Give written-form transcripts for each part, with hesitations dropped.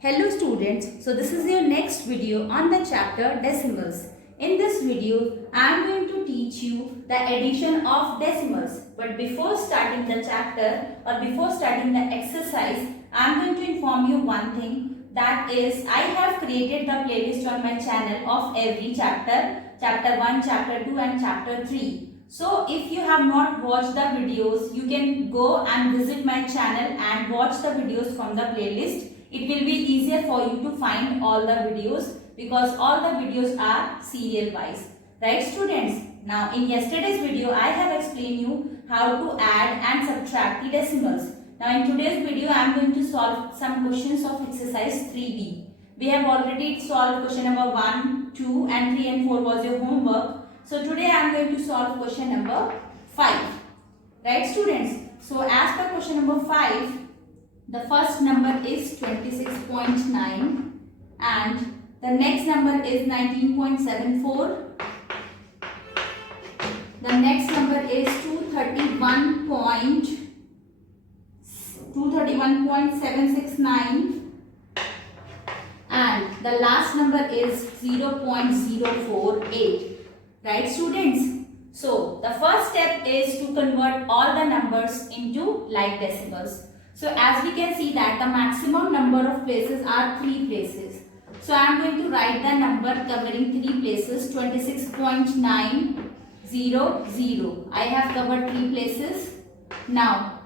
Hello students, so this is your next video on the chapter decimals. In this video, I am going to teach you the addition of decimals. But before starting the chapter or before starting the exercise, I am going to inform you one thing, that is I have created the playlist on my channel of every chapter, chapter 1, chapter 2 and chapter 3. So if you have not watched the videos, you can go and visit my channel and watch the videos from the playlist. It will be easier for you to find all the videos because all the videos are serial wise. Right students? Now in yesterday's video I have explained you how to add and subtract the decimals. Now in today's video I am going to solve some questions of exercise 3B. We have already solved question number 1, 2 and 3 and 4 was your homework. So today I am going to solve question number 5. Right students? So as per question number 5, the first number is 26.9 and the next number is 19.74. The next number is 231.769 and the last number is 0.048. Right students? So the first step is to convert all the numbers into like decimals. So as we can see that the maximum number of places are 3 places. So I am going to write the number covering 3 places, 26.900. I have covered 3 places. Now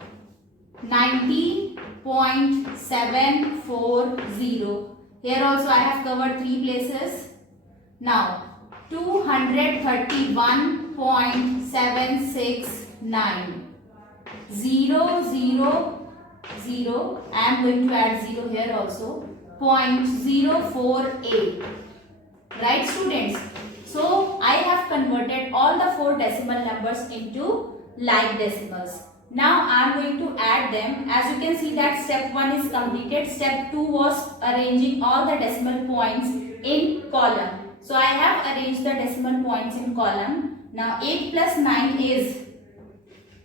19.740. Here also I have covered 3 places. Now 231.769. 000. I am going to add 0 here also. 0.048. Right students? So I have converted all the 4 decimal numbers into like decimals. Now I am going to add them. As you can see that step 1 is completed. Step 2 was arranging all the decimal points in column. So I have arranged the decimal points in column. Now 8 plus 9 is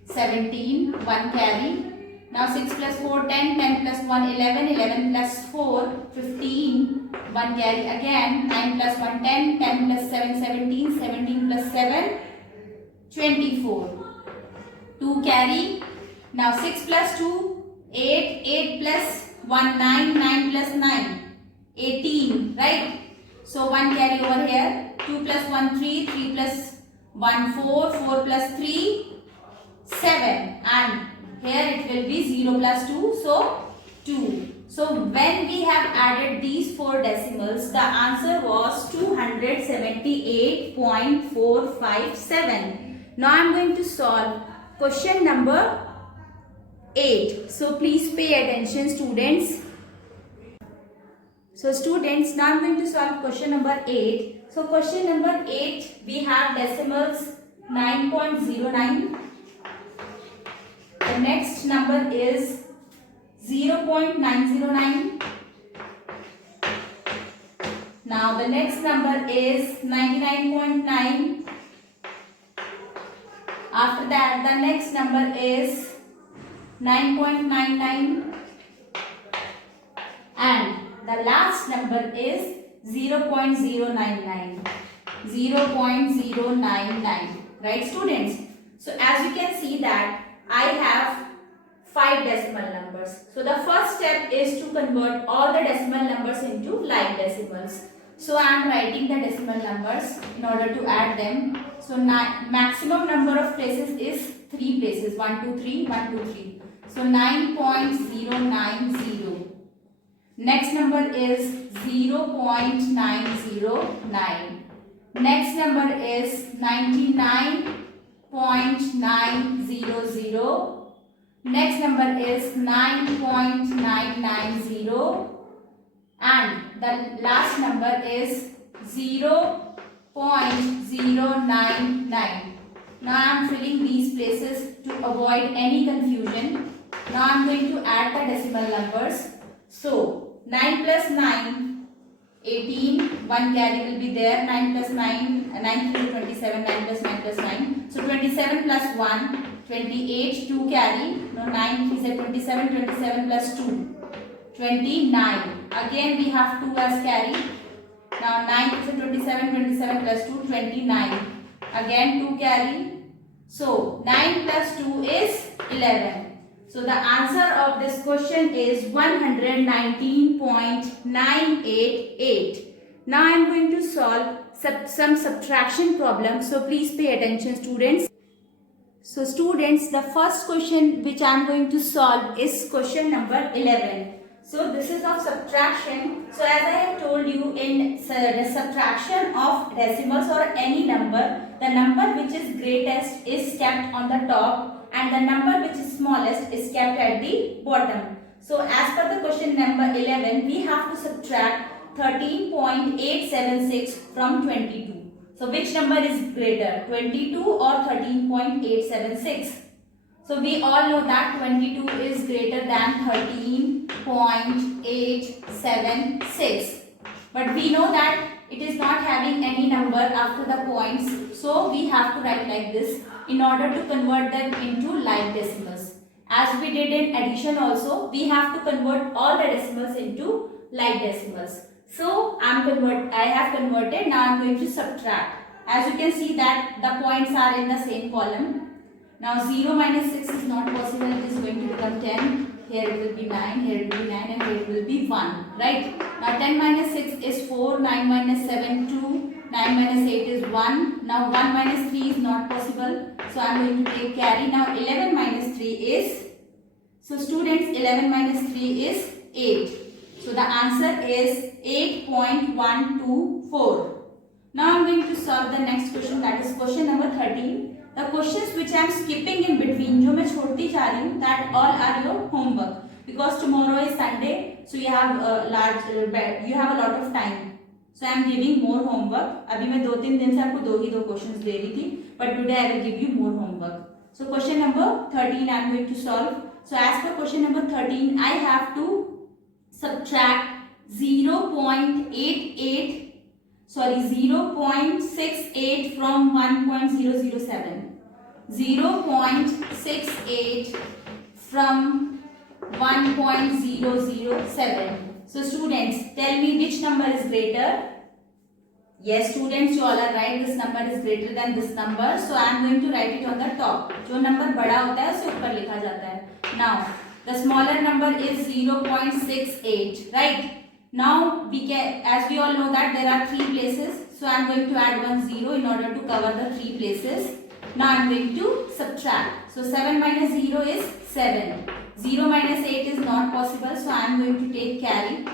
17, 1 carry. Now 6 plus 4, 10, 10 plus 1, 11, 11 plus 4, 15, 1 carry again, 9 plus 1, 10, 10 plus 7, 17, 17 plus 7, 24, 2 carry. Now 6 plus 2, 8, 8 plus 1, 9, 9 plus 9, 18, right? So 1 carry over here, 2 plus 1, 3, 3 plus 1, 4, 4 plus 3, 7 and here it will be 0 plus 2, so 2. So when we have added these 4 decimals, the answer was 278.457. Now I am going to solve question number 8. So please pay attention students. So students, now I am going to solve question number 8. So question number 8, we have decimals 9.09. The next number is 0.909. Now the next number is 99.9. After that the next number is 9.99 and the last number is 0.099. 0.099. Right students? So as you can see that I have 5 decimal numbers. So the first step is to convert all the decimal numbers into like decimals. So I am writing the decimal numbers in order to add them. So maximum number of places is 3 places. 1, 2, 3, 1, 2, 3. So 9.090. Next number is 0.909. Next number is 99.900. Next number is 9.990 and the last number is 0.099. Now I am filling these places to avoid any confusion. Now I am going to add the decimal numbers. So 9 plus 9, 18, 1 carry will be there. 9 plus 9, 9 3 is 27, 9 plus 9 plus 9. So 27 plus 1, 28, 2 carry. No, 9 3 is 27, 27 plus 2, 29. Again we have 2 as carry. Now 9 is 27, 27 plus 2, 29. Again 2 carry. So 9 plus 2 is 11. So the answer of this question is 119.988. Now I am going to solve some subtraction problem. So please pay attention, students. So students, the first question which I am going to solve is question number 11. So this is of subtraction. So as I have told you, in the subtraction of decimals or any number, the number which is greatest is kept on the top and the number which is smallest is kept at the bottom. So as per the question number 11, we have to subtract 13.876 from 22. So which number is greater, 22 or 13.876? So we all know that 22 is greater than 13.876. But we know that it is not having any number after the points. So we have to write like this in order to convert them into like decimals. As we did in addition also, we have to convert all the decimals into like decimals. So I have converted. Now I am going to subtract. As you can see that the points are in the same column. Now 0 minus 6 is not possible. It is going to become 10. Here it will be 9. Here it will be 9, and here it will be 1. Right? Now 10 minus 6 is 4. 9 minus 7 2. 9 minus 8 is 1. Now 1 minus 3 is not possible. So I am going to take carry. Now 11 minus 3 is. So students, 11 minus 3 is 8. So the answer is 8.124. Now I am going to solve the next question, that is question number 13. The questions which I am skipping in between, जो मैं छोड़ती जा रही हूँ, that all are your homework because tomorrow is Sunday, so you have a lot of time. So I am giving more homework. अभी मैं 2-3 दिन से आपको दो questions दे रही थी, but today I will give you more homework. So question number 13 I am going to solve. So as per question number 13, I have to subtract 0.68 from 1.007. 0.68 from 1.007. So students, tell me which number is greater. Yes students, you all are right. This number is greater than this number. So I am going to write it on the top. जो number बड़ा होता है उसे ऊपर लिखा जाता है. Now the smaller number is 0.68, right? Now we can, as we all know that there are 3 places. So I am going to add 1 0 in order to cover the 3 places. Now I am going to subtract. So 7 minus 0 is 7. 0 minus 8 is not possible. So I am going to take carry.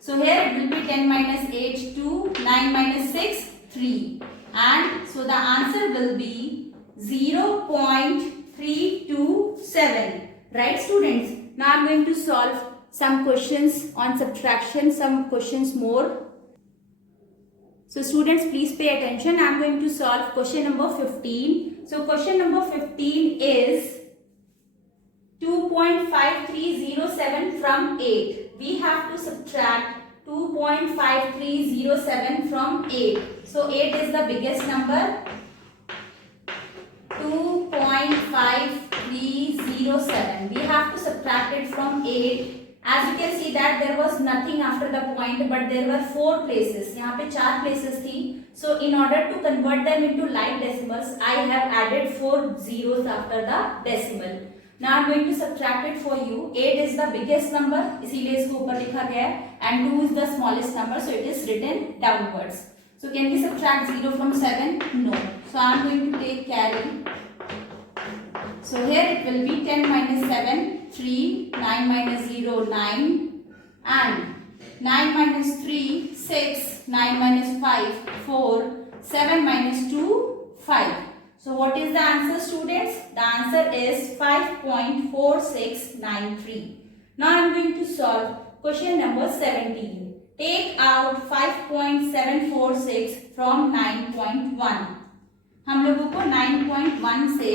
So here it will be 10 minus 8 2, 9 minus 6 3. And so the answer will be 0.327. Right students? Now I am going to solve some questions on subtraction, some questions more. So students, please pay attention. I am going to solve question number 15. So question number 15 is 2.5307 from 8. We have to subtract 2.5307 from 8. So 8 is the biggest number. 2.5307. We have to subtract it from 8. As you can see that there was nothing after the point, but there were 4 places. यहाँ पे 4 places थी. So in order to convert them into like decimals, I have added 4 zeros after the decimal. Now I am going to subtract it for you. 8 is the biggest number, इसीलिए इसको ऊपर लिखा गया है, and 2 is the smallest number, so it is written downwards. So can we subtract 0 from 7? No. So I am going to take carry. So here it will be 10 minus 7, 3, 9 minus 0, 9, and 9 minus 3, 6, 9 minus 5, 4, 7 minus 2, 5. So what is the answer students? The answer is 5.4693. Now I am going to solve question number 17. Take out 5.746 from 9.1. हम लोगों को 9.1 से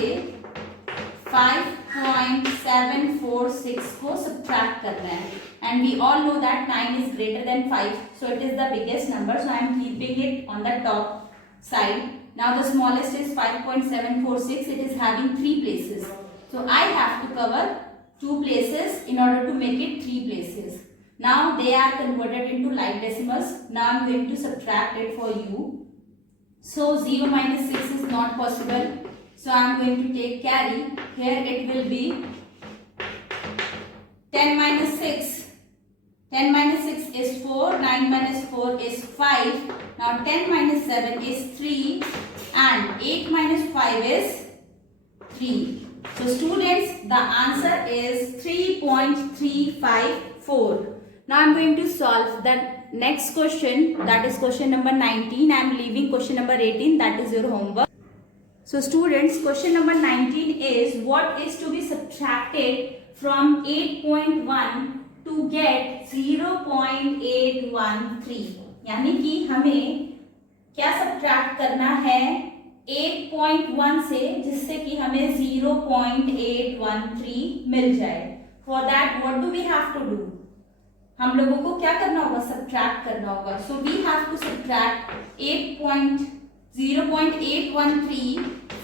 5.746 को subtract करना है, and we all know that 9 is greater than 5, so it is the biggest number, so I am keeping it on the top side. Now the smallest is 5.746. It is having 3 places, so I have to cover 2 places in order to make it 3 places. Now they are converted into like decimals. Now I am going to subtract it for you. So 0 minus 6 is not possible. So I am going to take carry. Here it will be 10 minus 6. 10 minus 6 is 4. 9 minus 4 is 5. Now 10 minus 7 is 3. And 8 minus 5 is 3. So students, the answer is 3.354. Now I am going to solve the next question, that is question number 19. I am leaving question number 18, that is your homework. So students, question number 19 is what is to be subtracted from 8.1 to get 0.813. यानी कि हमें क्या subtract करना है 8.1 से जिससे कि हमें 0.813 मिल जाए. For that what do we have to do? हम लोगों को क्या करना होगा? सब्ट्रैक्ट करना होगा. So we have to subtract 0.813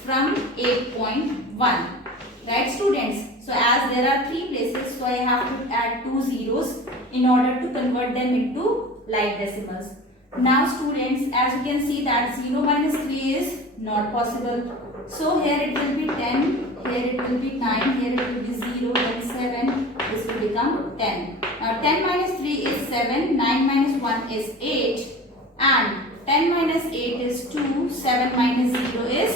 from 8.1. Right students? So as there are 3 places, so I have to add 2 zeros in order to convert them into like decimals. Now students, as you can see that 0 minus 3 is not possible. So here it will be 10, here it will be 9, here it will be 0, then 7, this will become 10. Now 10 minus 3 is 7, 9 minus 1 is 8 and 10 minus 8 is 2, 7 minus 0 is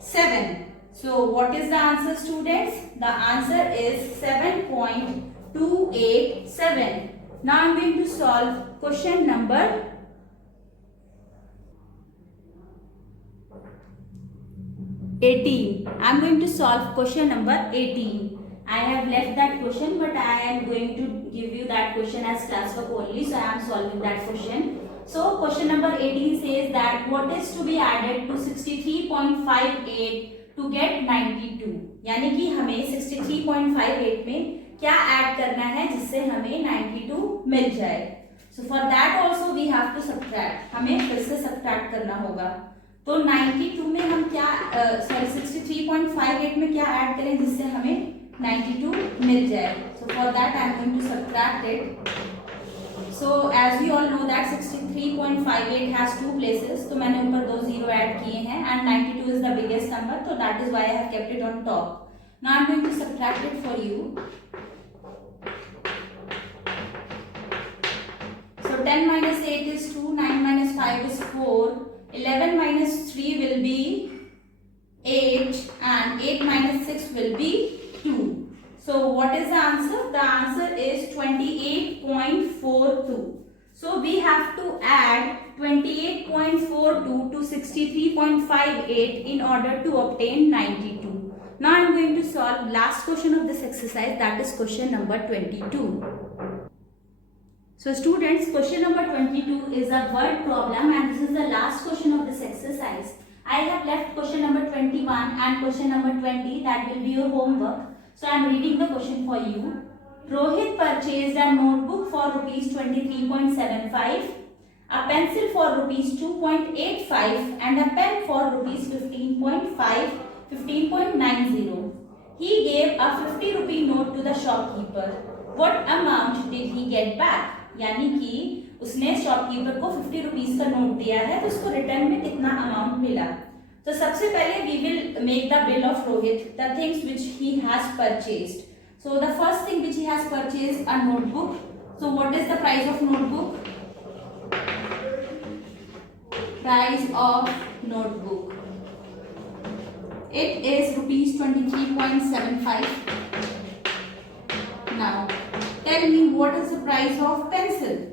7. So what is the answer students? The answer is 7.287. Now I am going to solve question number 18. I am going to solve question number 18. I have left that question but I am going to give you that question as classwork only. So I am solving that question. So question number 18 says that what is to be added to 63.58 to get 92. यानी कि हमें 63.58 में क्या add करना है जिससे हमें 92 मिल जाए. So for that also we have to subtract. हमें फिर से subtract करना होगा. तो 92 में हम क्या 63.58 में क्या ऐड करें जिससे हमें 92 मिल जाए. So for that I am going to subtract it. So as we all know that 63.58 has 2 places. तो मैंने ऊपर 2 0 ऐड किए हैं and 92 is the biggest number. So that is why I have kept it on top. Now I am going to subtract it for you. So 10 minus 8 is 2, 9 minus 5 is 4, 11 minus 3 will be 8 and 8 minus 6 will be 2. So what is the answer? The answer is 28.42. So we have to add 28.42 to 63.58 in order to obtain 92. Now I am going to solve last question of this exercise, that is question number 22. So students, question number 22 is a word problem and this is the last question of this exercise. I have left question number 21 and question number 20, that will be your homework. So I am reading the question for you. Rohit purchased a notebook for rupees 23.75, a pencil for rupees 2.85 and a pen for rupees 15.90. He gave a 50 rupee note to the shopkeeper. What amount did he get back? यानी कि उसने shopkeeper को 50 rupees का note दिया है तो उसको return में कितना अमाउंट मिला. तो सबसे पहले we will make the bill of Rohit, the things which he has purchased. So the first thing which he has purchased, a notebook. So what is the price of notebook? Price of notebook. It is rupees 23.75. Now tell me what is the price of pencil?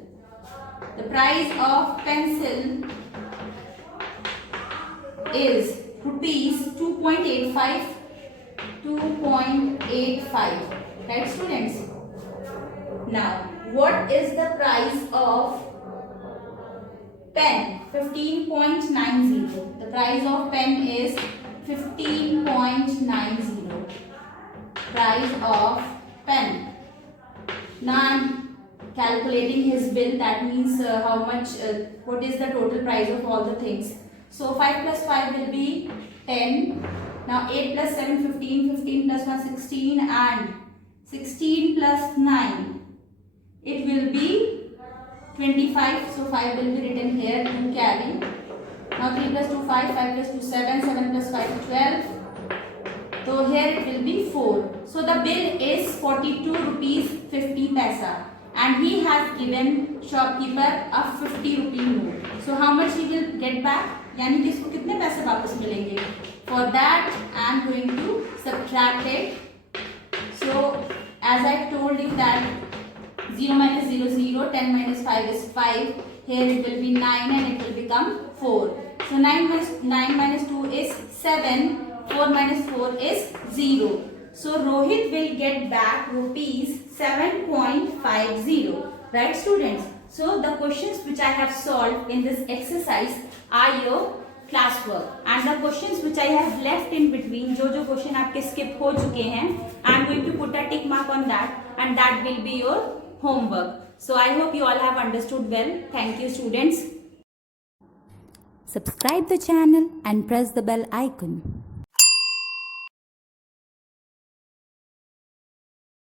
The price of pencil is rupees 2.85. 2.85. Right students? Now what is the price of pen? 15.90. The price of pen is 15.90. Price of pen. Now I am calculating his bill. That means how much, what is the total price of all the things. So 5 plus 5 will be 10. Now 8 plus 7 15, 15 plus 1 16 and 16 plus 9 it will be 25. So 5 will be written here, you carry. Now 3 plus 2 5, 5 plus 2 7, 7 plus 5 12. So here it will be 4. So the bill is 42 rupees 50 paisa. And he has given shopkeeper a 50 rupee note. So how much he will get back? यानी कि इसको कितने पैसे वापस मिलेंगे? For that I am going to subtract it. So as I told you that 0 minus 0 0, 10 minus 5 is 5. Here it will be 9 and it will become 4. So 9 minus 2 is 7. 4 minus 4 is 0. So Rohit will get back rupees 7.50. Right, students? So the questions which I have solved in this exercise are your classwork, and the questions which I have left in between, जो question आपके skip हो चुके हैं, I am going to put a tick mark on that, and that will be your homework. So I hope you all have understood well. Thank you, students. Subscribe the channel and press the bell icon.